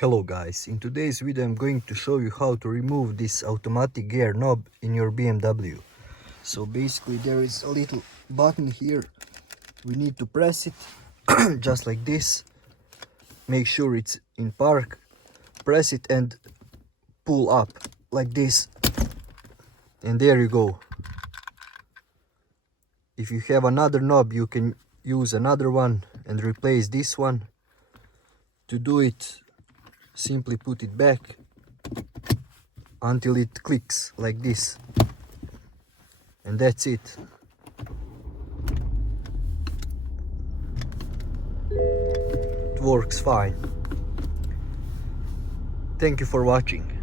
Hello guys, in today's video I'm going to show you how to remove this automatic gear knob in your BMW. So basically there is a little button here, we need to press it just like this, make sure it's in park, press it and pull up like this, and there you go. If you have another knob you can use another one and replace this one. To do it, simply put it back until it clicks like this, and that's it. It works fine. Thank you for watching.